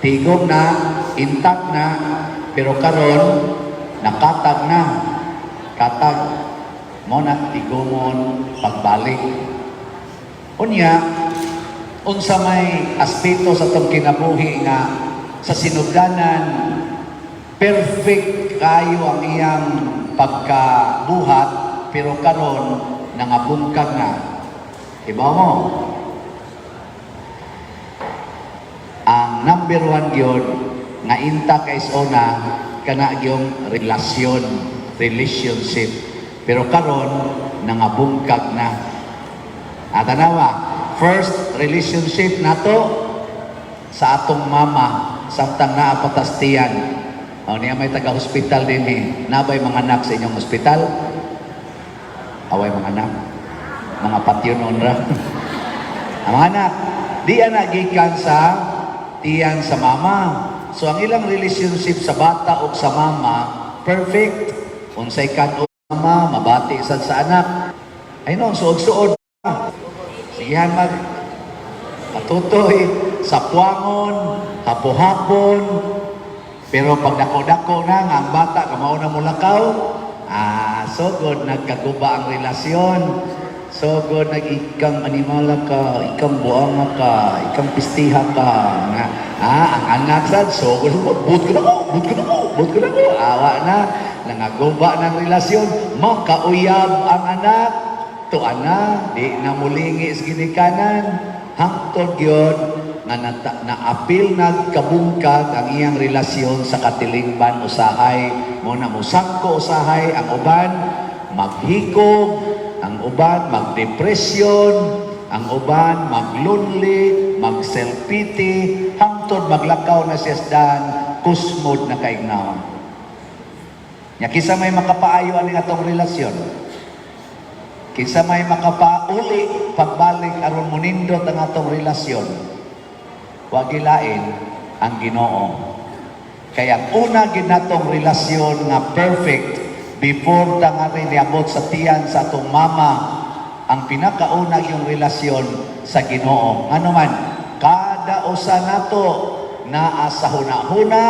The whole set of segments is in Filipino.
tigom na, intact na, pero karon nakatag na. Katag mo na tigomon pagbalik. Unya, unsa may aspeto sa itong kinabuhi nga sa sinugdanan, perfect kayo ang iyang pagkabuhat, pero karon nangabungkag na. Iba mo, ang number one yun, nga intact kay una, kana yung relasyon, relationship. Pero karon nangabungkag na. At tanawa, first relationship nato sa atong mama, samtang naapatastiyan. O niya may taga-hospital din eh. Nabay mga anak sa inyong hospital? Away mga anak? Mga patyon onra. Ang mga anak, di gikan sa tiyan sa mama. So ang ilang relationship sa bata o sa mama, perfect. Unsay kan mama, mabati sad sa anak. Ay no, suod-suod. Sigihan matutoy, sapuangon, hapo-hapon. Pero pag dako-dako na nga ang bata, kamao na mulakaw, so good, nagkaguba ang relasyon. So good, nag-ikang animala ka, ikang buanga ka, ikang pistiha ka. Ang anak sad, so good, bud ko na ko. Awa na, nangaguba ng relasyon, makauyab ang anak. Tuan na, di na mulingi sa ginikanan. Hangtod yun, na-apil nagkabungkag ang iyang relasyon sa katilingban usahay. Muna musangko usahay, ang uban maghikog, ang uban magdepresyon, ang uban maglunli, mag-self-pity, hangtod maglakaw na siyasdan, kusmod na kaignawan. Nya kisa may makapaayo ani atong relasyon. Kisa may makapauli pagbalik aron munindot ang atong relasyon. Wa gilain ang Ginoo. Kaya una ginatong relasyon nga perfect before ta nga rin niabot sa tiyan sa atong mama, ang pinakauna yung relasyon sa Ginoo. Ano man, kada usa nato naa sa hunahuna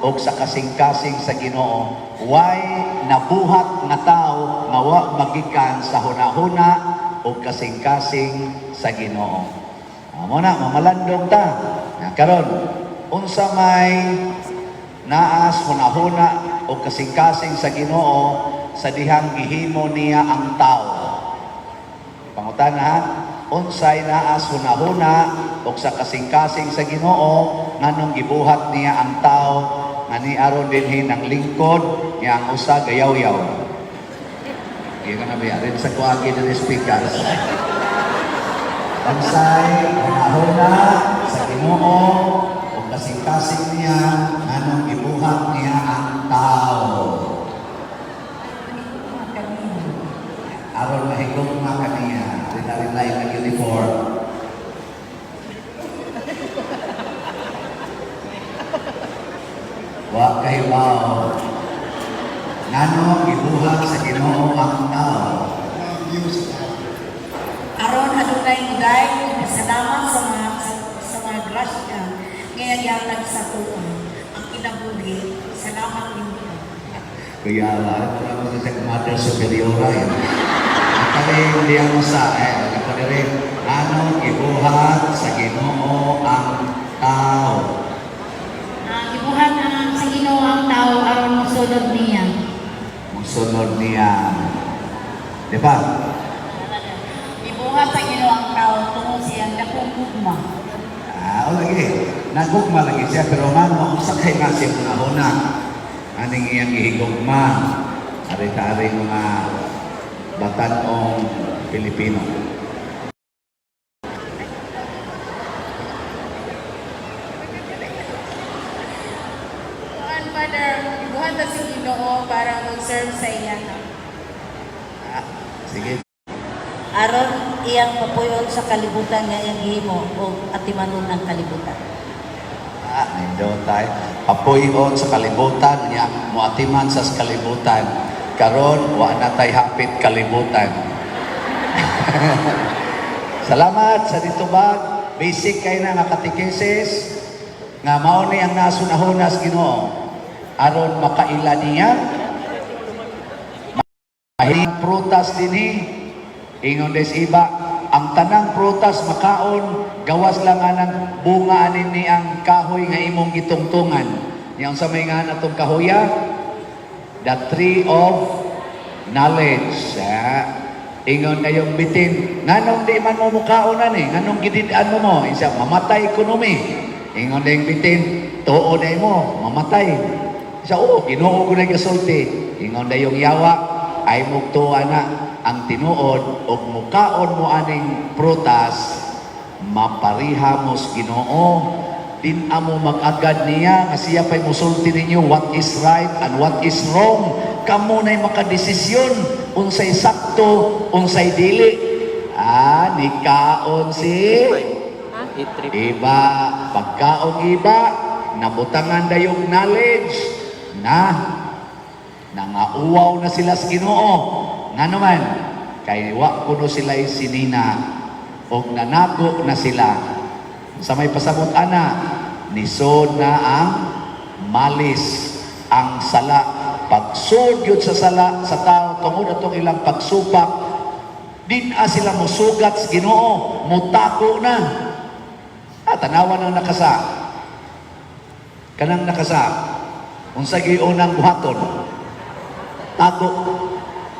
o sa kasing-kasing sa Ginoo. Why nabuhat nga tao nga wa magikan sa hunahuna o kasing-kasing sa Ginoo. Amo na, mamalandong ta. Karon, unsa may naas hunahuna o kasing-kasing sa Ginoo sa dihang gihimo niya ang tao. Pangutan ha, unsay naas hunahuna o sa kasing-kasing sa Ginoo nganong gibuhat niya ang tao nga ni aron dinhi ng lingkod niya ang usa gayaw-yaw. Kaya ka na rin sa kuwagi ng speakers. Unsay hunahuna sa Ginoo o kasing-kasing niya nganong gibuhat niya ang tao. Aron mahigugma kaniya, rin-rinlay ng uniform. Wa kay wow. Nganong gibuhat sa Ginoo ang tao. Aron adunay uday, salamat sa mga grasya nga yatag sa tuon. Ang kinabuhi, salamat ninyo. Kaya ito naman sa Mother Superiora yun. Kali hindi ang masa, ako na rin, anong ibuhat sa Ginoo ang tao? Ibuhat sa Ginoo ang tao aron mosunod niya. Mosunod niya. Di ba? Ibuhat sa Ginoo ang tao tungod siyang dakong gugma. O lagi, nagugma lagi siya, pero man, mausakay nga siya una-una. Aning iyang ihigugma, ari-ari mga batanong Pilipino. Father, ibuhat sa Ginoo para mag-serve sa iya. Sige. Aron iyang papuyon sa kalibutan nga iyang himo o atimanon ang kalibutan. Nindot tayo. Papuyon sa kalibutan niya, muatiman sa kalibutan. Karon, wa na tayo hapit kalibutan. Salamat sa ditubag. Basic kayo na nga katekesis. nga mao ni ang nasunahonas Ginoo aron makaila niya mahing prutas dinhi ingon des iba ang tanang prutas makaon gawas lang anang bunga anin ni ang kahoy nga imong gitungtungan yang sa may nga natong kahoya the tree of knowledge ingon ngayong bitin nganong di man mo mukaon ani nganong gididaan mo isa mamatay ekonomi ingon ding bitin tuo day mo mamatay isa Ginoo ko na gasulti ingon dayong yawa ay mugtuwa na ang tinuod og mukaon mo aning prutas mapariha mos Ginoo din amo mag-agad niya nga siya pa'y musulti ninyo what is right and what is wrong kamo na'y makadesisyon unsay sakto unsay dili nikaon si iba pagkaon iba nabutangan dayong knowledge na nangauwaw na sila sa Ginoo nga naman kay wa kuno sila sinina og nanago na sila sa may pasabot ana nisod na ang malis ang sala pagsud gyud sa sala sa tao tungod atong ilang pagsupak din sila musugat sa Ginoo mutako na tanawan ang nakasa kanang nakasa unsa gyud unang buhaton tago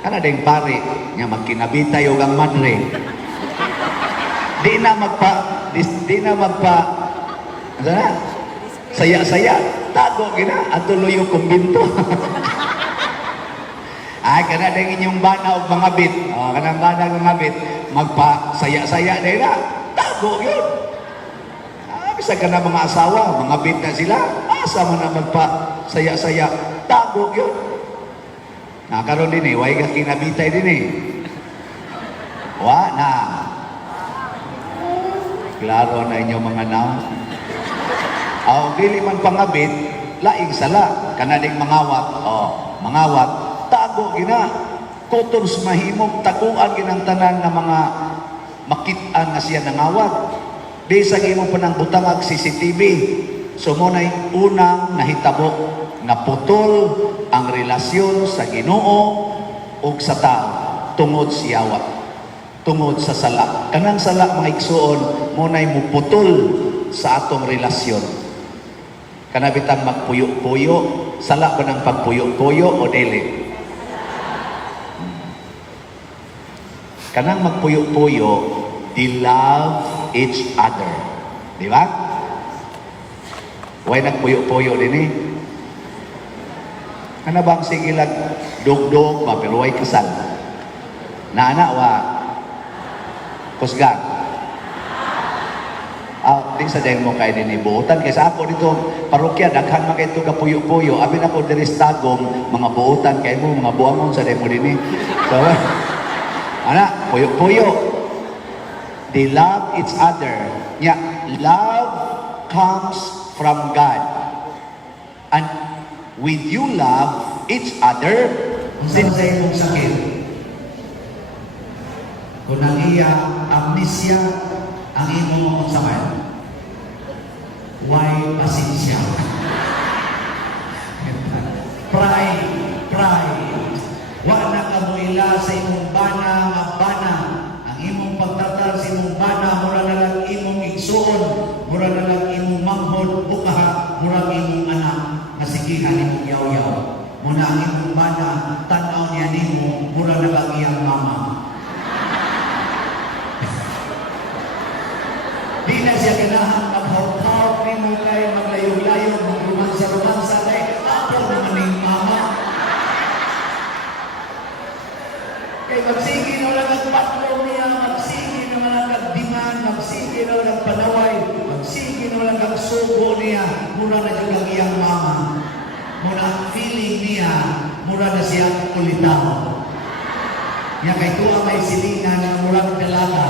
kana ding pare nga magkinabitay og ang madre di na magpa ano na saya tago gina ato luyo kumbinto ay kana ding inyong bana og mga bit kanang bana og mga bit magpa saya dai na tago gyud bisa ka na mga asawa mga bit na sila asa man na magpa saya tago gyud karon din way ka kinabitay din wa na klaro na inyo mga naw dili man pangabit laing sala kananing mangawat mangawat tago gina kutom sa mahimong taguan ginang tanan nga mga makit-an nga siya nangawat di sa imo pa ng butangag CCTV so mo na unang nahitabo na putol ang relasyon sa Ginoo ug sa tao tungod siyawa tungod sa sala kanang sala mga igsuon mo nay muputol sa atong relasyon kanabitang magpuyo-puyo sala ba ng pagpuyo-puyo o dili kanang magpuyo-puyo they love each other di ba way nagpuyo-puyo din ano bang sigilag dugdog ba pero way kasal na anak wa kusgan di sa din mo kay din ibuutan kaysa ako dito parokya daghan man kay ka puyo-puyo abi na ko diri sa Tagum mga buutan kay mo mga buangon sa demo dinhi so ana puyo-puyo they love each other love comes from God and with you love each other sinsa imong sakit kung iya amnesia ang imong sakit why pasensya pride wa na kamuila sa imong bana nga bana ang imong pagtatal sa imong bana mura na lang imong igsuon mura na lang imong manghod bukaha mura imong anak masigihan imong yaw-yaw muna ang imong bana tanaw niya nimo mura na lang iyang mama di na siya ganahan maghaw-haw ni mo kay maglayo-layo magrumansa-rumansa kay apel naman ning mama kay magsige na lang ang patlong niya magsige naman ang kagdiman magsige na lang ang panaway magsige na lang ang sugo niya mura na dyan ang iyang mama mura ang feeling niya mura na siya kulitaw niya kay tuwa may silingan ng murang dalaga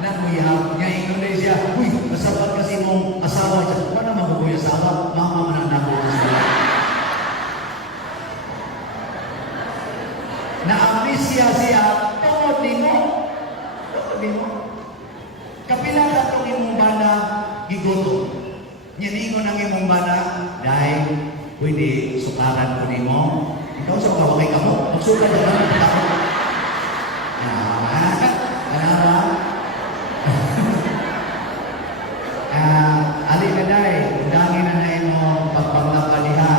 nanguyab niya Indonesia masabat kasi mong asawa dyan wala maguguya asawa mama mo na naguguya asawa na-amnesia siya tungod mo kapila ka itong imong bana gigutom. Ningon ang imong bana, dahil pwede sukaran ko nimo. Ikaw sa kawagay ka mo, magsuka dyan lang. Kenapa? Ali ka dahil, undangin na na imong pagpanglapaliha,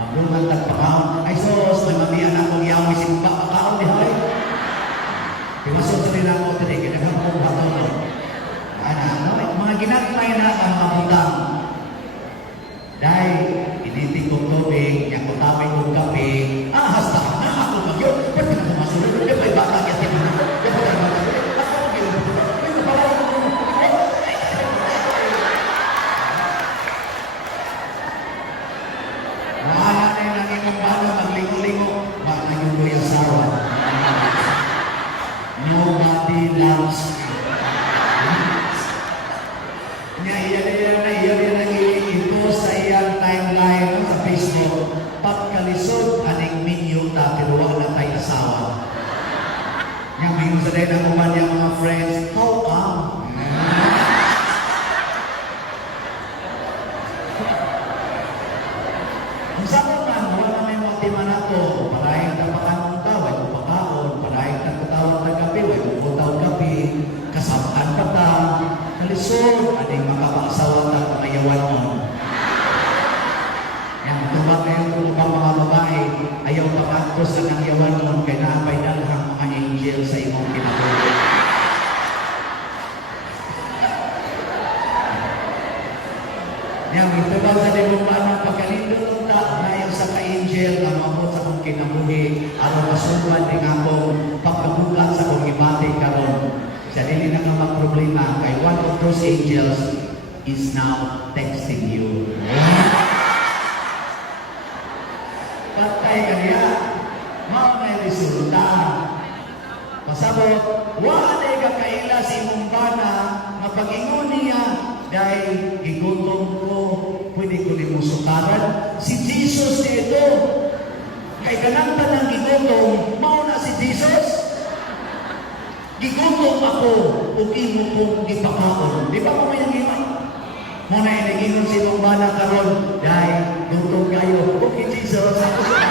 maglungan tagpakaon. Ay sos, may mamiyan akong yamoy simpa, pakaon niya. Pimasok sa nila ako, tali, kinagapong bato. Mga ginagmay na ang mabutang. Dahil, initik kong tubig, niya ko tapay kong kape, hasta na ako mag-yun. Ba't ka na masunod? Di ba'y bata kaya tinanong? Di ba'y bata kaya? Ako mag-yun. Mahala na yung nanging mong bata, maglingo-lingo. Baka yung Kuya Sarwa. Nobody loves you. Iyan ang ito sa iyang timeline sa Facebook. Pagkalisod, aning minyo tatiruwa na tayo asawa. Yang may sa rin ang umanyang mga friends, how come? Ang sabi man, wala may matiman ako. Parahing tapakan mong tawag, pagkaon. Parahing tagkatawag ng kape, way puputaw kape. Kasabakan pa ta. Kalisod, aning makapakasawa ta pangayawan mo. Yang tubak kayo kung mga babae, ayaw pakakos sa nangyawan mo, kaya naapay dalhang mga angel sa imong kinabuhi. Yang itubak sa dimong paano pagkalindot ta, ngayon sa ka-angel, na mamot sa kong kinabuhi, araw masuwan din akong pagkabukat sa kong ibati karon. Sa dili na ka magproblema, kay one of those angels is now texting you. Patay kaniya, mao na resulta. Pasabot, wala ka kaila sa imong bana, mapag-ingon niya, dahil gigutom ko, pwede ko nimo sukaran. Si Jesus ito, kay kananta ng gigutom, mao na si Jesus. Gigutom ako, ug imo kong gipakaon. Di ba mo may nangiman? Muna inagingon si imong bana karon, dahil gutom kayo. Okay, Jesus, ako sa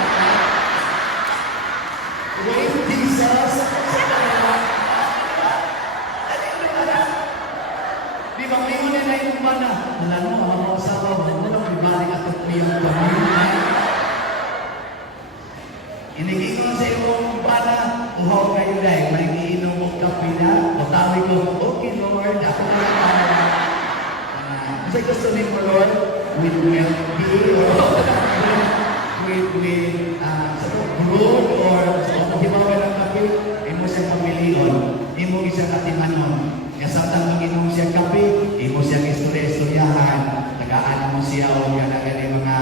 wait, Jesus, di ba may una na imong bana? Alam mo, mga usawa mo, walang ibalik at piyang pamilya. Inigingon sa imong bana, uhaw kayo dahil may giinom mong kape na, o tawi ko, okay Lord, ako na lang para. Kasi gusto ni mo Lord, with milk tea, or with brood, or di ba walang kape, imo siya pamilion, imo isang katimanon. Kasatang mag-inom siya kape, imo siya istorya-istoryahan, tagaan mo siya o gana-gani mga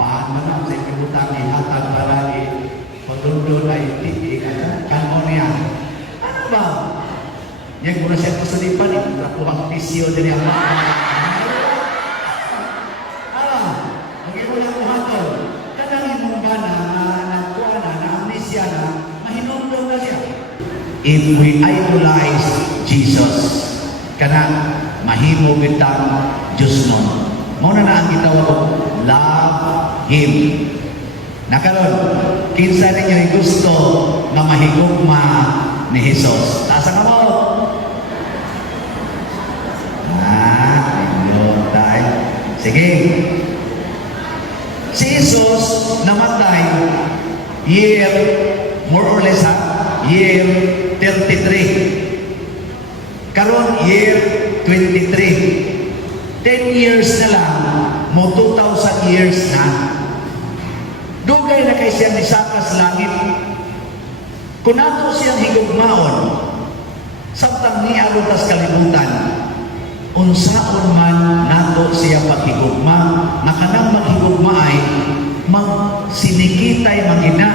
pahan-manang sa ikabutang ihatag palagi, patundo na itik, kanon niya. Ano ba? Yan muna siya kusulipan, ikakuhang pisyo din ang ang imo yung muhatol. Kanangin mong ba na nagkuha na amnesia na, mahinumdum na siya. If we idolize Jesus, kana mahimo bitang Diyos mo. Muna na ang gitawag, love Him. Nakaroon, kinsa ninyo gusto na mahigugma ni Jesus. Tasa ka mo? Ayun tayo. Sige. Si Jesus namatay year, more or less year 33. Karon year 23. 10 years na lang, mo 2,000 years na. Dugay na kay siya ni sakas langit. Kung nato siyang higugmaon, samtang ni alutas kalibutan, unsaon man nato siya paghigugma, nakanang maghigugma ay magsinikitay magina,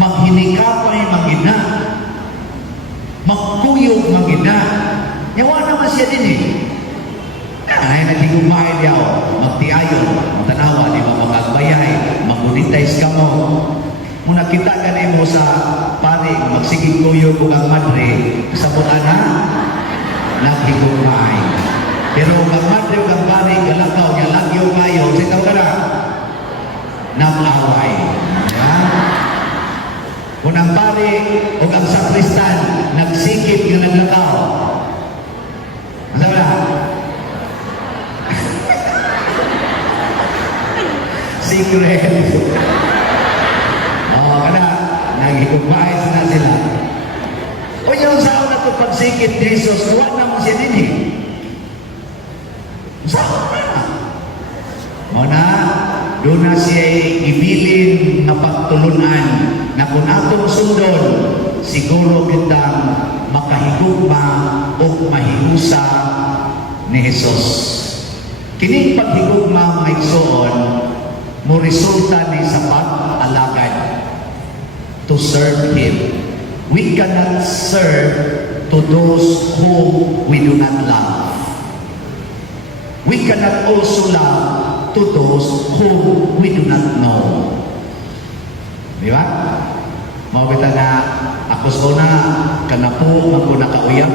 maghinikapay magina, magkuyog magina. Yawa naman siya din eh. Ay, naghigugmaay diyaw, magtiayon, matanawa, di ba makagbayay, magunitize ka mo. Muna kita ka mo sa paring, magsigig kuyo kung ang madre, sa muna na, naghigugmaay. Pero magmadyo kang pari, galakaw niya, lagyo kayo, sitaw ka na. Nag-away. Yan. Kung ang pari o ang sakristan, nagsikip yung naglakaw. Ano ba? Secret. Kana, nagigugmaay na sila. O yung saan na ito pagsikip ni Jesus, tuwa na mo siya din eh. Saan na? Muna, doon na siya ibilin na pagtulunan na kung atong sundon, siguro kitang makahigugma o mahihusa ni Jesus. Kining paghigugma may igsoon, mo resulta ni sa pag-alagad to serve Him. We cannot serve to those whom we do not love. We cannot also love to those whom we do not know. Di ba? Mawita na ako sa una, kanapo ako nakauyab.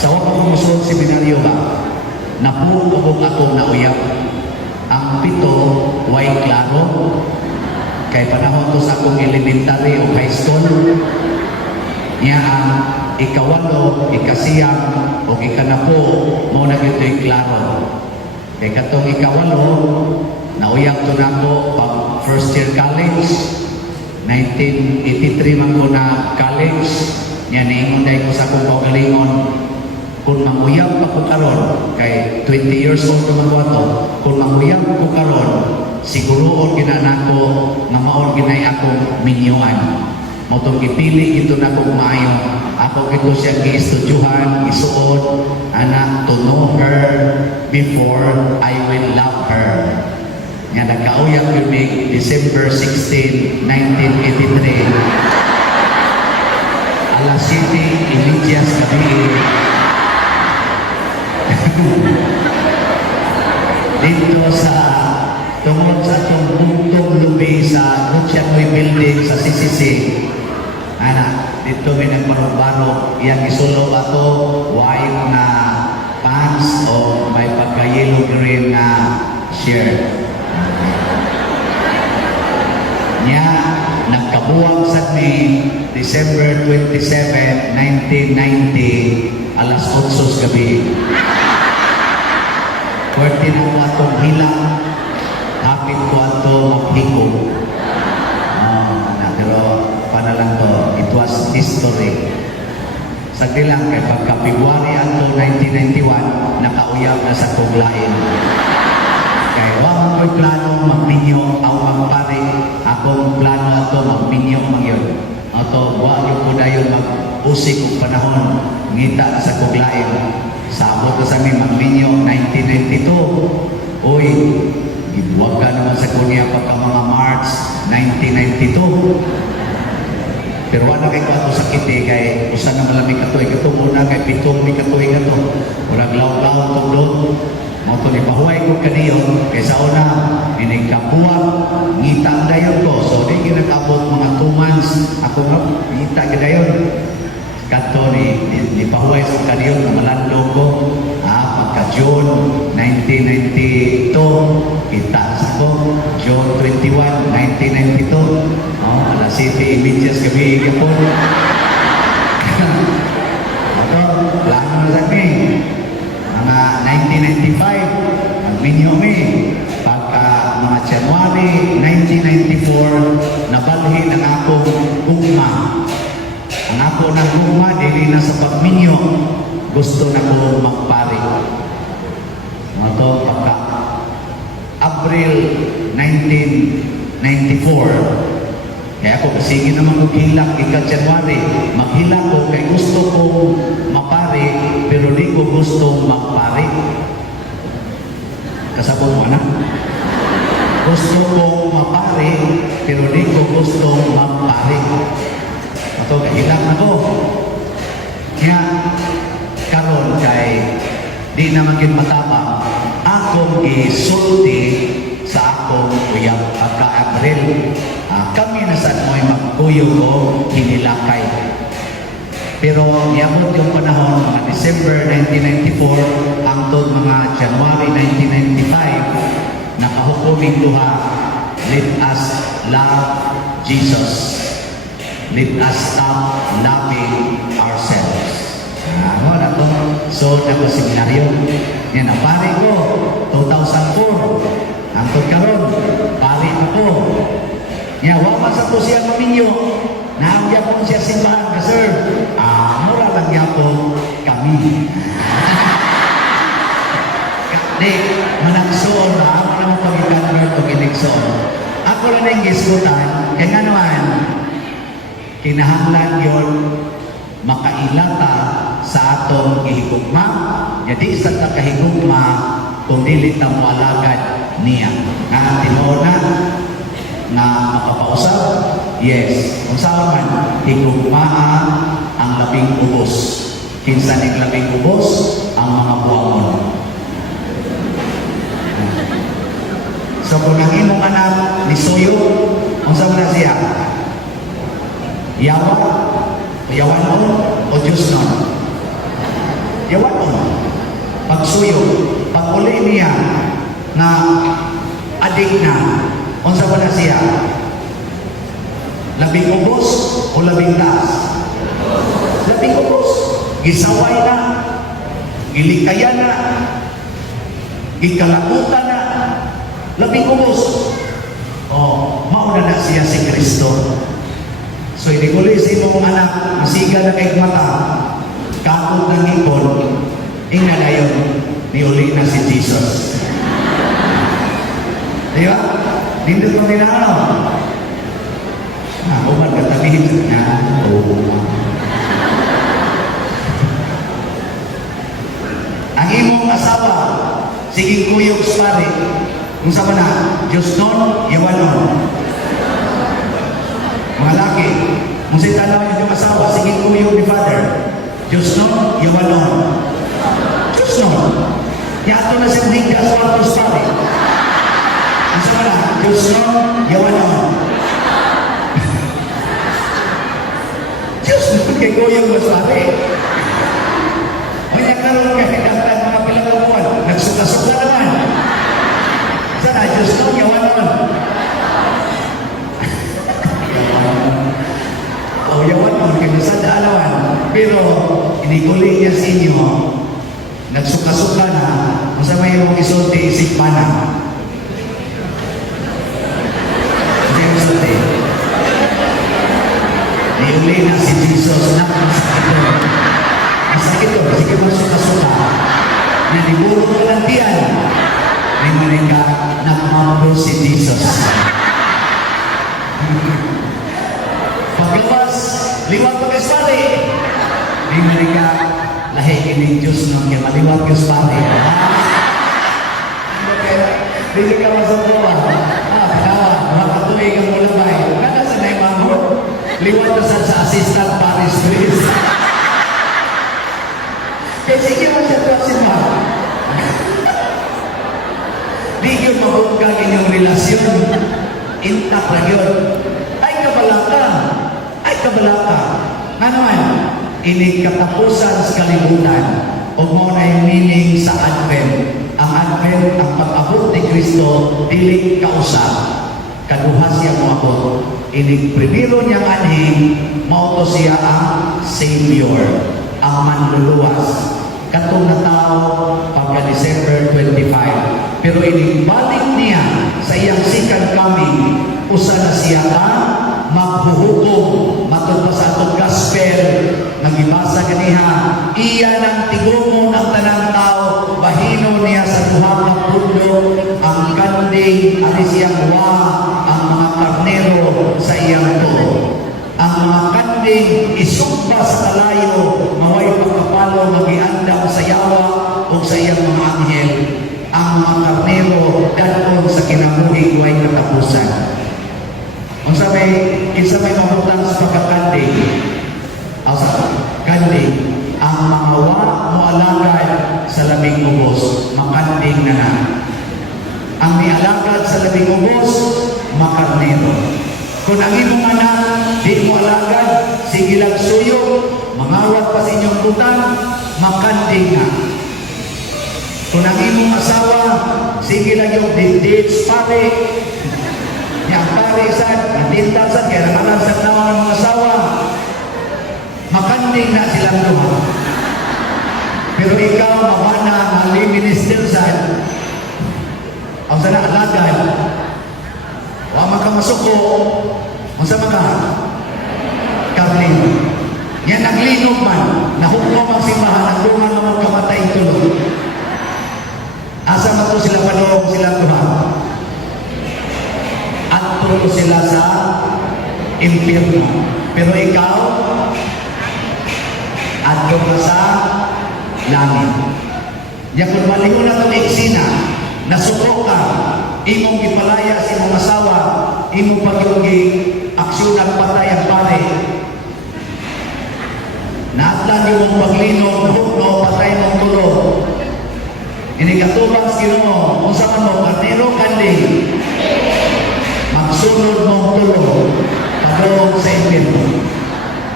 Sa wako kong musuot seminaryo ba? Napo ako nauyab. Ang pito, way klaro. Kay panahon to sa akong elementary o high school, niya ang ikawalo, ikasiyam, o ikanapo, mo na ito'y klaro. Kay katong ikawalo, nauyab to na ako pag first year college, 1983 man ko na college, niya niingon dahil ko sa akong kaugalingon, kung manguyab pa ko karon, kay 20 years old naman ko ato, kung manguyab ko karon, siguro ginanako nga maon ginay akong minyuan. Motong ipili ito na akong maayo. Ako ito siya giistudyuhan, isuod, anak, to know her before I will love her. Nga nagkauyab yun December 16, 1983. Alas City, Iligias, Cavite. Dito sa tungod sa itong buntong lubi sa Rutsianoy Building sa CCC. Anak, dito may nagbarog-barog. Iyang isulo ba ito? White na pants o may pagka-yellow green na shirt. Niya, nagkabuwag sa ni December 27, 1990, alas 8 gabi. Pwede na ko atong hilang, hapit ko ato maghigog. Pero panalang to, it was history. Sagdi lang kay pagka February ato 1991, nakauyab na sa kuglain. Kay wala ko'y plano magminyo ang magpari, akong plano ato magminyo magyon. Ato, wala ko na yung mag-usik kong panahon, ngita sa kuglain. Sabot na sa amin magminyo 1992. Uy, ibuwag ka naman sa kunya pagka mga March 1992. Pero wala kay ko ato sakit eh, kay usan na malamig katuig ito muna, kay pitong may katuig ito. Walang law-law itong doon. Mga ito nipahuay ko kaniyon, kay sa una, inikabuwag, ngita ang dayon ko. So, di ginagabot mga 2 months, ako nga, ngita ang dayon. Kato ni pahuay sa kaniyon, malando ko, pagka June 1992, kita ko, June 21, 1992, alas City Images gabi po. Ito, plano na sa akin. Mga 1995, magminyo mi. Pagka mga January 1994, nabalhi ng akong gugma. Ang ako ng gugma, dili na sa pagminyo, gusto na ko magpari. Ito, pagka April 1994, kaya ako sige naman kong hilak ika-January. Maghilak ko kay gusto kong mapari, pero di ko gusto magpari. Kasabot mo na? Gusto kong mapari, pero di ko gusto magpari. Ito, kahilak na ko. Kaya, karon kay di naman kin matapang, akong isulti sa akong uyab pagka-April. Kami na sa mo'y magkuyo ko, hinilakay. Pero niabot yung panahon, mga December 1994, hangtod mga January 1995, nakahukuming duha, let us love Jesus. Let us stop loving ourselves. Ano na to? So, ako seminaryo. Yan, ang pare ko, 2004. Hangtod karon, pare ako. Yan, wala sa to siya maminyo. Naamya po siya simbahan ka, sir. Mura lang niya po kami. Di, managsoon na, ako naman pag-convert o ginigsoon. Ako lang yung gisgutan, kaya nga naman, kinahanglan yun makailata sa atong gihigugma, jadi sa takahigugma, kung dili ta mo alagad niya. Nga tinuod na makapausap, yes. Kung saan man, higugmaan ang labing ubos. Kinsa ning labing ubos, ang mga buwangon. So kung ang imong anak ni Suyo, kung saan na siya? Yawa, yawanon, o Diyos nun? Yawanon. Pag Suyo, pag uli niya na adik na, kung saan na siya? Labing ubos o labing taas? Labing ubos. Gisaway na, gilikayan na, gikalakutan na, labing ubos. Mauna na siya si Kristo. So, inikulis mong anak, masiga na kay mata, kapot ng ipon, ingna na yun, niuli na si Jesus. Di ba? Dindot mo nila uman katabihin na, ang imong asawa, sige kuyog spari, kung sa na, Diyos nun, yawanon. Mga laki, kung sa itanawin yung asawa, sige kuyog ni Father, Diyos nun, yawanon. Diyos nun. Yato na siyang hinggas watos pare. Kung sa na, Diyos nun, yawanon. Diyos nun, kay kuyog mas pare. O nagkaroon ka, hindaktan mga pilang nagsuka-suka naman. Sana, Diyos nun, yawanon. Yawanon, kinusad alawan. Pero, inikuli niya sa inyo, nagsuka-suka na, kung sa mayroong isulti, isip pa na. Hindi yung isulti. Niuli na si Jesus, nakasakit ito. Masakit ito, sige mo suka-suka. Naniburo ko lang diyan. May manika, nakamampo si Jesus. Pagkapas, liwat ko kaspari. Di mereka lahi ini Diyos nung kaya maliwat kaspari. Di ka masuk bawah. Kawa, makatuloy kang mulabay. Kada sa na imamor, liwat ka sa assistant Paris, please. Kaya sige mo siya proxima. Di yun mahugag inyong relasyon. Intak lang yun. Ay kabalaka. Nga naman, ini katapusan sa kalibutan o mo na yung meaning sa Advent. Ang Advent, ang pag-abot ni Kristo, dili kausap. Kaduha siya mo ako. Ini primero niyang anhing, mauto siya ang Savior, ang manluluwas. Katong na tao, pagka December 25. Pero inibalik niya sa iyang second coming, usa na siya ang maghuhukom matod pa sa atong gospel nagibasa kaniha iya ng tigumon ang tanang tao bahino niya sa duha ka pundo ang kanding ari siyang wa ang mga karnero sa iyang to ang mga kanding isugba sa kalayo maway pagkapalo magiandam sa yawa o sa iyang mga anghel ang mga karnero daton sa kinabuhi way katapusan. Unsa may mamutang sa pagkakanding, ang mga wa mo alagad sa labing ubos, makanding na. Ang mialagad sa labing ubos, makarnero. Kung ang imong anak, di mo alagad, sige lang suyong, mangawat pa sa inyong utang, makanding na. Kung ang imong asawa, sige lang yung dates pare. Yang pare sad, natinta sad, kaya naman sa tao ng mga asawa. Makanding na silang duha. Pero ikaw, mabana, mali minister sad, ang sana alagad, wa makamasuko, ang sama ka, Carlin. Yan naglinog man, nahukom ang simbahan, nagdungan naman kamatay tulog. Asa man to sila padong silang duha? At tulo sila sa impyerno. Pero ikaw, at ka sa langit. Yan kung malingon na itong eksena, nasuko ka, imong ipalaya sa imong asawa, imong pagyugi, aksyon at patay ang pare. Naatlan yung paglinog, no, patay mong tulo. Inikatubang sa Ginoo, kung saan mo, karnero kandi, magsunod mong tulo, padong sa impyerno.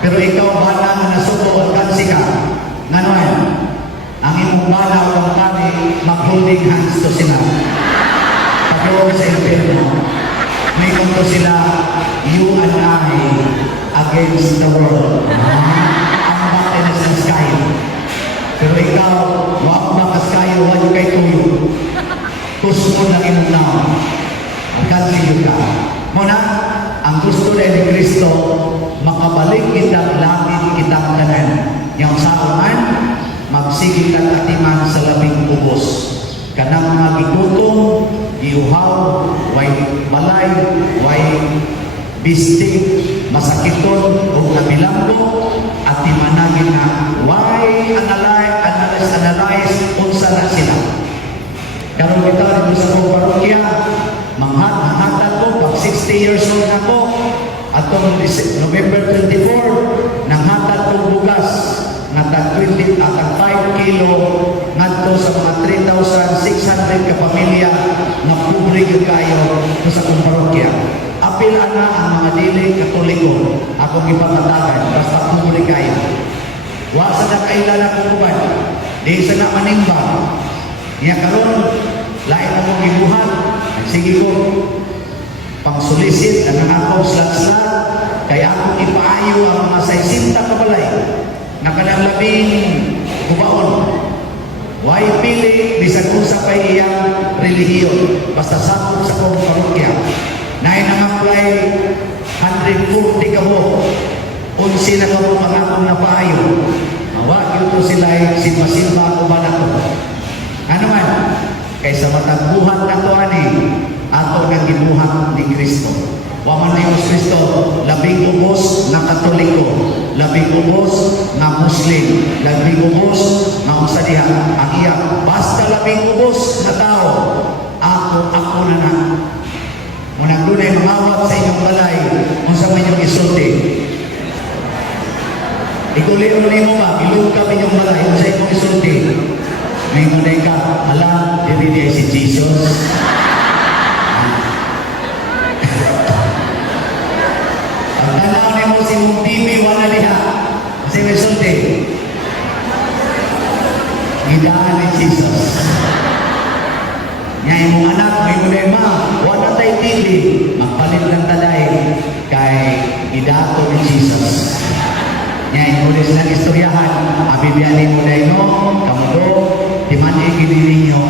Pero ikaw, bala na nasuko at kansi ka, ngayon, ang imong bala o ang pare, mag-holding hands to sila. Padong sa impyerno. May kunto sila, you and I against the world. Ang batay na sa sky. Pero ikaw, wak makaskayo, wak kay tuyo. Kusmo na imong naon. Ang kansiyo ka. Muna, ang gusto na ni Kristo, makabalik kitang langit kitang kanan. Yung saan magsigit at atiman sa labing ubos. Kanang mga gigutom, giuhaw, way balay, way bistig, masakiton, o nabilanggo, at timanagin na way analyze, unsa na sila. Karon kita dito sa kong parokya, manghatag ko, pag 60 years old na ko, atong November 24, nanghatag kong bugas, natag 20 at 5 kilo ngadto sa mga 3,600 ka pamilya na pobre gyud kayo sa akong parokya. Apil ana ang mga dili Katoliko akong ipatatagan basta pobre kayo. Wa sa nakailan akong uban, di sa na manimba. Iya karon lain akong gibuhat. Sige ko pangsulisit ang akong slat-slat kay akong ipaayo ang mga 60 ka balay na kanang labing kubaon. Way pili, bisag usa pa iyang relihiyon. Basta sakop sa kong parokya. Naay nang-apply 140 ka mo. 11 na ka mo ang akong napaayo. Mawa, yun sila simba-simba ko ba na ko. Ano man? Kaysa matagbuhat na to ani, ato ng gibuhat ni Kristo. Waman na yung Kristo, labing ubos na Katoliko, labing ubos na Muslim, labing ubos na usadiha. Ang iya, basta labing ubos na tao, ako na na. Munang dunay mangawat sa inyong balay, kung sa inyong isulti. Ikuli-uli mo ba, ilog ka inyong balay, kung sa inyong isulti. May munay ka, alam, dili si Jesus. Tanaw ni mo si mong TV, wala niya. Kasi may sulti. Gidaan ni Jesus. Ngayon mong anak, may muna ma, wala tayo TV. Magpalit lang talay kay gidato ni Jesus. Ngayon muna silang istoryahan. Abibiyanin mo dahil no, kamudo, dimani gini ninyo,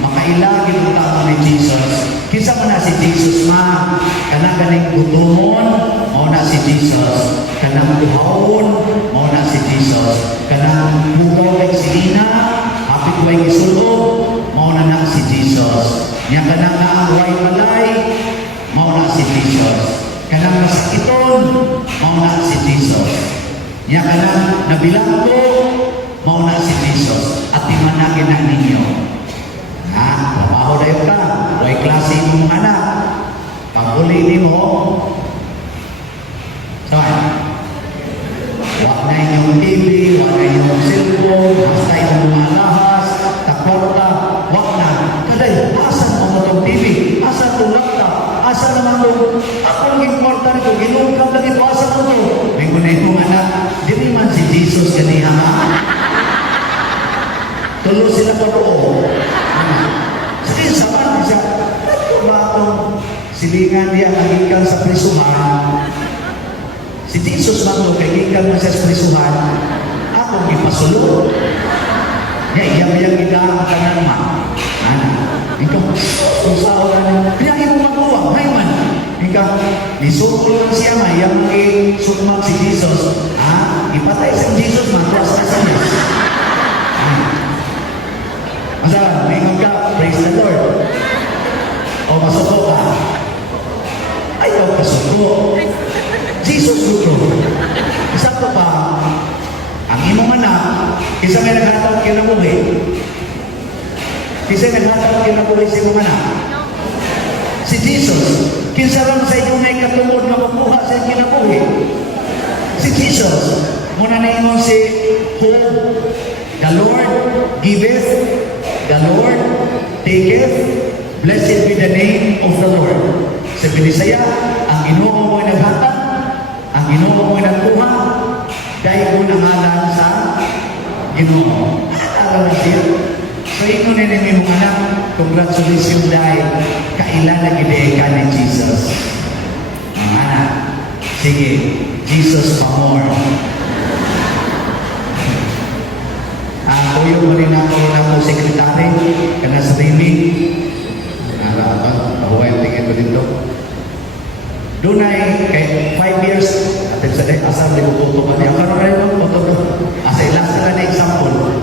makailagi mo tao ni Jesus. Kisa mo na si Jesus ma, kanang ganing gutumon, mo na si Jesus. Kanang tuhawon, mo na si Jesus. Kanang bugaw kay silina, hapit way gisulog, mo na si Jesus. Nya kanang naangway balay, mo na si Jesus. Kanang masakiton, mo na si Jesus. Nya kanang nabilanggo, mo na si Jesus. At imanagin na ninyo. Trabaho dayo ka, way klase mong anak. Pag-uli mo, so, wak na inyong TV, wak na inyong cellphone, basta inyong mga lahas, takwarta, wak na. Kaday, asan mo itong TV? Asan itong laptop? Asan naman itong akong yung kwarta nito? Ginungkap lang ito, asan mo ito? May gunay mong anak, ganiha ha. Tulo sila ko doon. Sige, sama siya. Ito ba itong silingan niya kagikan sa prisuhan? Si Jesus ba ito kagikan mo siya sa prisuhan? Akong ipasulo. Iyang idang kanan ma. Ano? Ikaw, usaw na niya. Kaya mo makuha, may man. Ikaw, isukol lang siya ma. Iyang isukmag si Jesus. Ipatay si Jesus, matuas na sa Diyos. Masalah, mingon ka, praise the Lord. O masuko ka. Ayaw kasuko. Jesus luto. Isa pa pa, ang imong anak, isa may naghatag kinabuhi. Isa naghatag kinabuhi sa imong anak. Si Jesus. Kinsa lang sa inyo may katungod na makuha sa kinabuhi. Si Jesus. Muna na ingon si Hope. The Lord giveth, the Lord taketh, blessed be the name of the Lord. Sa Binisaya, ang Ginoo mo'y naghatag, ang Ginoo mo'y nagkuha, dahil ko nangalan sa Ginoo. Alam na siya. So, ito na rin yung anak, congratulations dahil kailan na gideeka ni Jesus. Mga anak, sige, Jesus pa more. Kuya mo rin ako na sekretary, kana sa Rimi. Mahuwa yung tingin ko dito. Doon ay, kay 5 years, atin sa day, asal di ko puto pa niya. Karoon na rin mo, puto. Asay, last na example.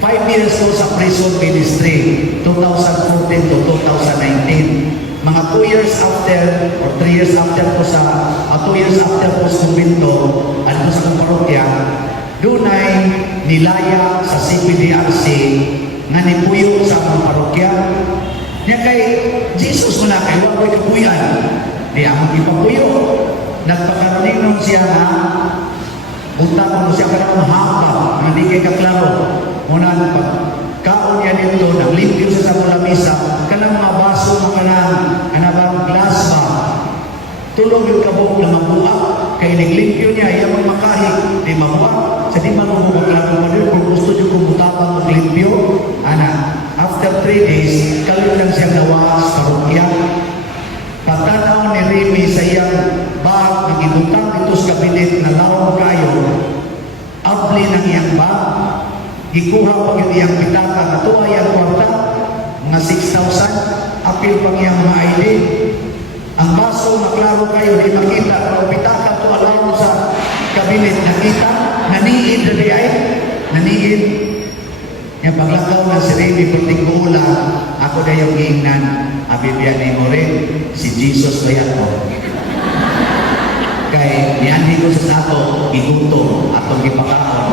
5 years ko sa prison ministry, 2014 to 2019. Mga 2 years after, or 3 years after ko sa, 2 years after ko sa kumbinto, ano sa kong parokya, doon ay nilaya sa CPDRC nga nipuyo sa among parokya. Niya kay Jesus mo na kay wakoy kapuyan. Di among ipapuyo. Nagpakaroon siya nga buta mo siya karang hapa nga di kay kaklaro. Muna pagkaon niya dito, naglimpyo siya sa mula misa, kanang mga baso mo kanang anabang glass ba. Tulong yung kabog na mabuha. Kaya naglimpyo niya, iya magmakahig, di mabuha. Sa di man mo magklaro mo rin, kung gusto nyo kumutapang maglimpyo, after 3 days, kalit lang siyang nawa sa parokya. Pagkataon ni Remy sa iyang bag, nagibutang dito sa kabinet na lawang kayo, abli ng iyang bag, gikuha pag yung iyang pitaka, natuwa iyang kwarta, mga 6,000, apil pang iyang mga ID. Ang baso, maklaro kayo, di makita, pero pitaka to alam sa kabinet, nakita, naniid na di ay, naniid. Yung paglakaw na si Remy Pertingula, ako na yung giingnan, abibiyan ni mo rin, si Jesus kaya ko. Kay, niyanhin ko sa ato, iguto, atong ipakaon,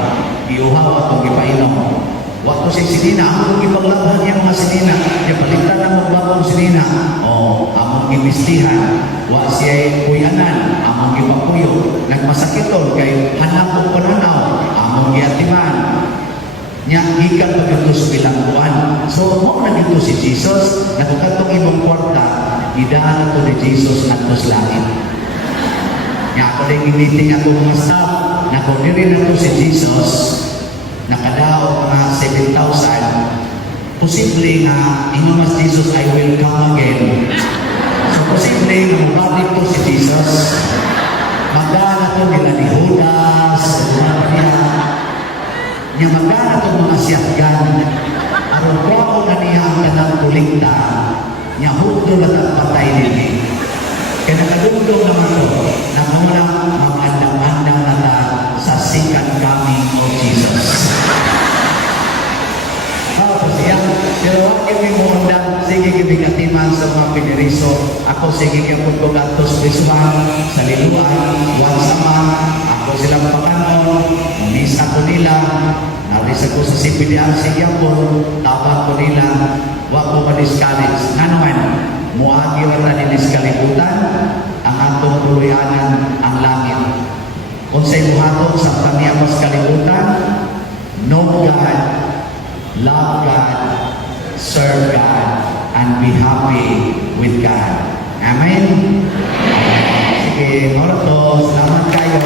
iuhaw, atong ipainom. Wakto si Sinina, among ipaglabhan niya mga Sinina, niya balitan na magbabong Sinina. Among imistihan, wa siya kuyanan, among ipapuyo, nagmasakiton, kay hanap o pananaw, among giatiman. Niya, gikan pagkatos bilang buwan. So, mo na dito si Jesus, nakukatong ibang kwarta, idaan ito ni Jesus at tos langit. Niya, ako na giniting ako mga staff, nakunirin na ito si Jesus, nakadaog mga 7,000, posible nga, inumas Jesus, I will come again. So, posible nga, mabalik po si Jesus, magana ito nila ni Judas, niya magana ito mga siyaggan, aron ko na niya ang kanang kulikta, niya hukdo na patay nila. Kaya nakadugdog naman ito, na muna mag-andang-andang na sa second coming of Jesus. Pero wag kami mo undang, sige kami katiman sa mga piniriso. Ako sige kami pagkatos prisuhan, sa liluan, wag sama. Ako silang pakanon, umisa ko nila, narisa ko sa CPDR Yapon, tawag ko nila, wag ko ma-discourage. Nga naman, muagi rata nilis kalibutan, ang atong tuluyanan ang langit. Kung sa imuhatong sa paniamas kalibutan, know God, love God, serve God, and be happy with God. Amen? Sige, mga to, salamat kayo.